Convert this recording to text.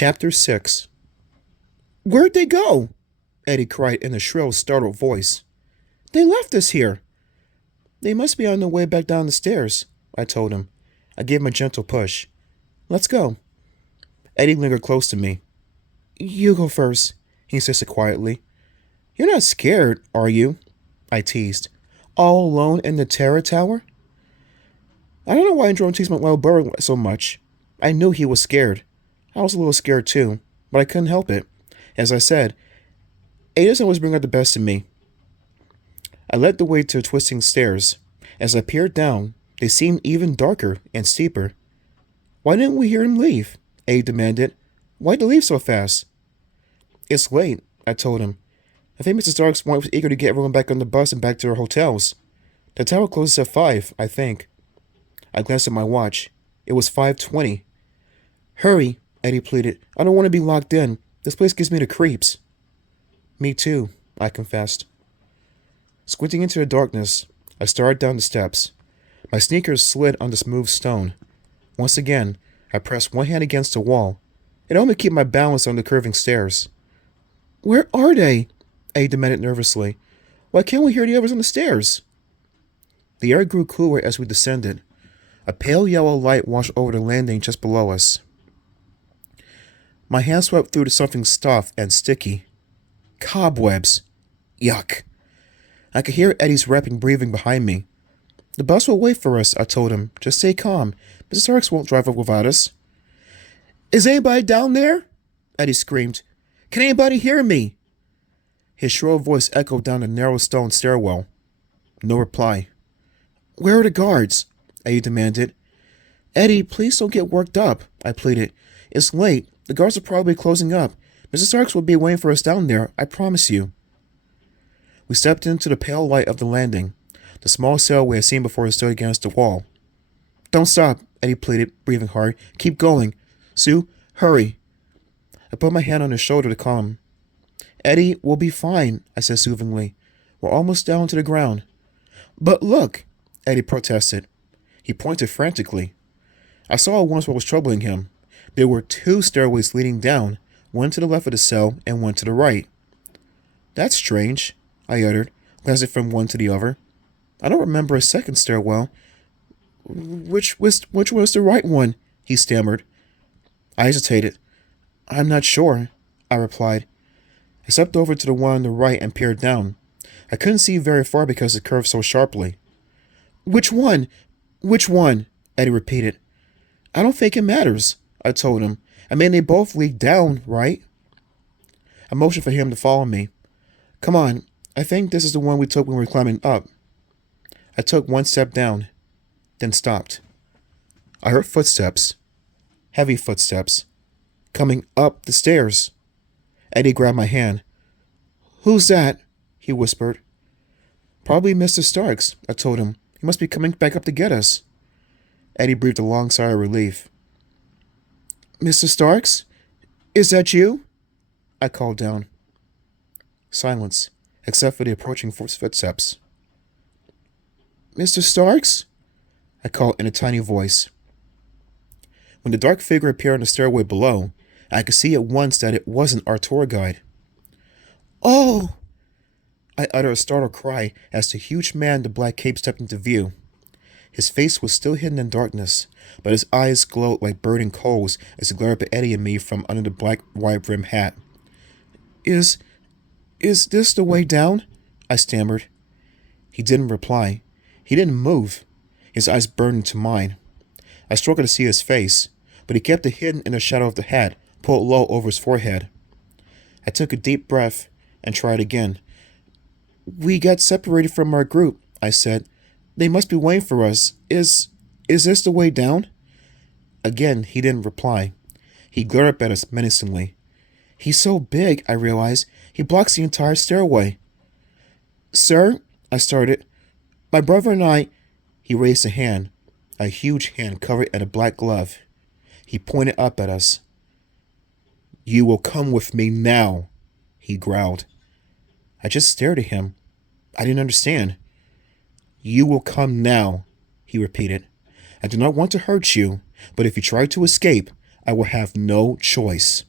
Chapter 6. "Where'd they go?" Eddie cried in a shrill, startled voice. "They left us here." "They must be on their way back down the stairs," I told him. I gave him a gentle push. "Let's go." Eddie lingered close to me. "You go first," he insisted quietly. "You're not scared, are you?" I teased. "All alone in the terror tower?" I don't know why I enjoyed teasing my little bird so much. I knew he was scared. I was a little scared too, but I couldn't help it. As I said, Eddie doesn't always bring out the best in me. I led the way to the twisting stairs. As I peered down, they seemed even darker and steeper. "Why didn't we hear them leave?" Eddie demanded. "Why'd they leave so fast?" "It's late," I told him. "I think Mrs. Stark's was eager to get everyone back on the bus and back to their hotels. The tower closes at 5, I think." I glanced at my watch. It was 5:20. "Hurry," Eddie pleaded. "I don't want to be locked in. This place gives me the creeps." "Me too," I confessed. Squinting into the darkness, I started down the steps. My sneakers slid on the smooth stone. Once again, I pressed one hand against the wall. It helped me keep my balance on the curving stairs. "Where are they?" Eddie demanded nervously. "Why can't we hear the others on the stairs?" The air grew cooler as we descended. A pale yellow light washed over the landing just below us. My hand swept through to something soft and sticky. Cobwebs. Yuck. I could hear Eddie's rapid breathing behind me. "The bus will wait for us," I told him. "Just stay calm. Mrs. Starks won't drive up without us." "Is anybody down there?" Eddie screamed. "Can anybody hear me?" His shrill voice echoed down the narrow stone stairwell. No reply. "Where are the guards?" Eddie demanded. "Eddie, please don't get worked up," I pleaded. "It's late. The guards are probably closing up. Mrs. Starks will be waiting for us down there, I promise you." We stepped into the pale light of the landing. The small cell we had seen before it stood against the wall. "Don't stop," Eddie pleaded, breathing hard. "Keep going. Sue, hurry." I put my hand on his shoulder to calm him. "Eddie, we'll be fine," I said soothingly. "We're almost down to the ground." "But look," Eddie protested. He pointed frantically. I saw at once what was troubling him. There were 2 stairways leading down, one to the left of the cell and one to the right. "That's strange," I uttered, glancing from one to the other. "I don't remember a second stairwell." Which was the right one?" he stammered. I hesitated. "I'm not sure," I replied. I stepped over to the one on the right and peered down. I couldn't see very far because it curved so sharply. "Which one? Which one?" Eddie repeated. "I don't think it matters," I told him. "I mean, they both lead down, right?" I motioned for him to follow me. "Come on, I think this is the one we took when we were climbing up." I took one step down, then stopped. I heard footsteps, heavy footsteps, coming up the stairs. Eddie grabbed my hand. "Who's that?" he whispered. "Probably Mr. Starks," I told him. "He must be coming back up to get us." Eddie breathed a long sigh of relief. "Mr. Starks? Is that you?" I called down. Silence, except for the approaching footsteps. "Mr. Starks?" I called in a tiny voice. When the dark figure appeared on the stairway below, I could see at once that it wasn't our tour guide. "Oh!" I uttered a startled cry as the huge man in the black cape stepped into view. His face was still hidden in darkness, but his eyes glowed like burning coals as he glared up at Eddie and me from under the black wide-brimmed hat. Is this the way down?" I stammered. He didn't reply. He didn't move. His eyes burned into mine. I struggled to see his face, but he kept it hidden in the shadow of the hat, pulled low over his forehead. I took a deep breath and tried again. "We got separated from our group," I said. "They must be waiting for us. Is this the way down?" Again, he didn't reply. He glared up at us menacingly. "He's so big," I realized. "He blocks the entire stairway." "Sir," I started. "My brother and I—" He raised a hand, a huge hand covered in a black glove. He pointed up at us. "You will come with me now," he growled. I just stared at him. I didn't understand. "You will come now," he repeated. "I do not want to hurt you, but if you try to escape, I will have no choice."